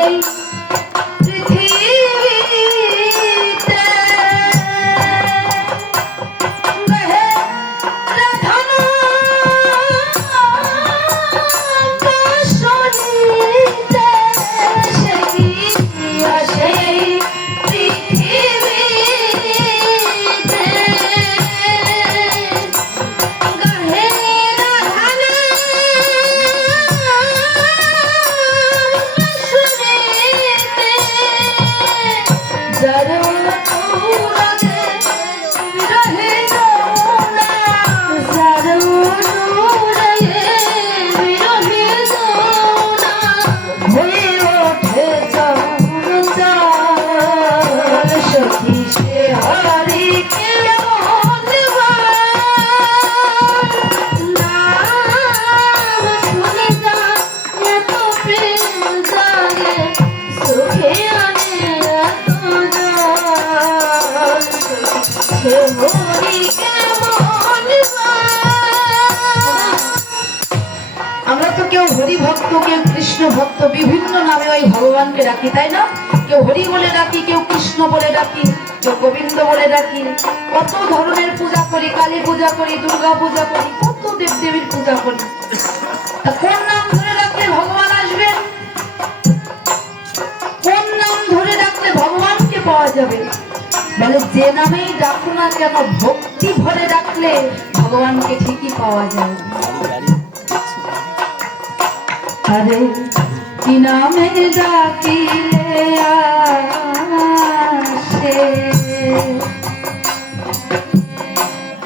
এই পৃথিবীতে গহে রাধা শুনিতে সে কি আসে এই পৃথিবীতে গহে রাধা শুনিতে জরুর পুরাগে রহে দোনা জরুর পুরাগে রহে দোনা হয়ে ওঠে চঞ্চল সখী সে হরি কে নাম শুনে যা এত প্রেম জাগে সুখে আনে এত জল সে হরি কেমন আমরা তো কেউ হরি ভক্ত কেউ কৃষ্ণ ভক্ত বিভিন্ন নামে ওই ভগবানকে ডাকি তাই না কেউ হরি বলে ডাকি কেউ কৃষ্ণ বলে ডাকি কেউ গোবিন্দ বলে ডাকি কত ধরনের পূজা করি কালী পূজা করি দুর্গা পূজা করি কত দেব দেবীর পূজা করি তা কোন নাম ধরে ডাকলে ভগবান আসবেন কোন নাম ধরে ডাকলে ভগবানকে পাওয়া যাবে বলে যে নামেই ডাকো না কেন ভক্তি ভরে ডাকলে ভগবানকে ঠিকই পাওয়া যায় আরে কি নামে ডাকিলে আসে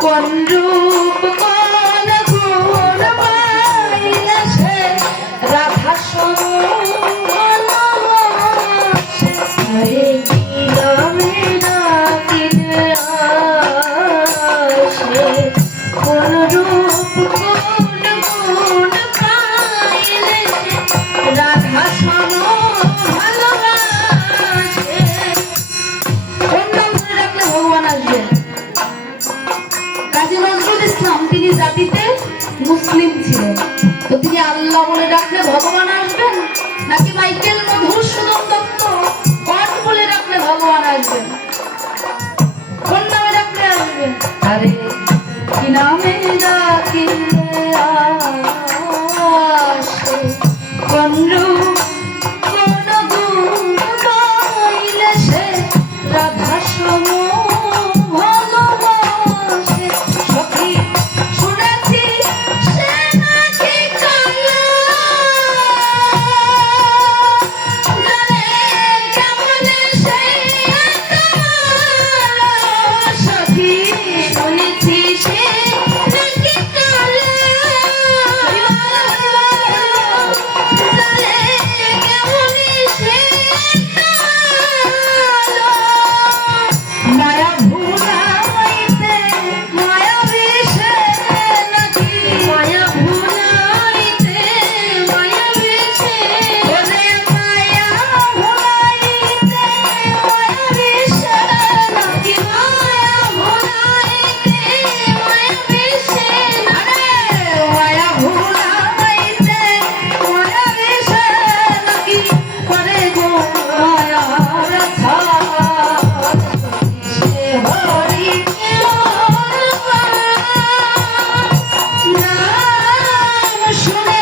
কোন রূপ কোন গুণ পাইলে সে রাধা আরে কি নামে ডাকিলে আসে কোন রূপ কোন গুণ পাইলে রাধা শোনো ভালোবাসে কোন নাম ধরে রাখলে ভগবান আসবেন কাজী নজরুল ইসলাম তিনি জাতিতে মুসলিম ছিলেন তো তিনি আল্লাহ বলে ডাকলে ভগবান আসবেন নাকি মাইকেল মধুসূদন দত্ত গড বলে ডাকলে ভগবান আসবেন কোন নামে ডাকলে আসবেন আরে কি নামে ডাকিলে আসে কোন রূপ কোন গুণ পাইলে সে রাধা সম ভালোবাসে সখী শুনেছি সে নাকি কালা জানে কেমনে সে কালা সখী শুনেছি সে নাকি কালা মায়া ভুলাইতে মায়া বিষে নাকি মায়া ভুলাইতে মায়া বিষে বলে মায়া ভুলাইতে মায়া বিষে নাকি মায়া ভুলাইতে মায়া বিষে আরে মায়া ভুলাইতে মায়া বিষে নাকি করে গো মায়ার ছায়া হরি নাম শুনে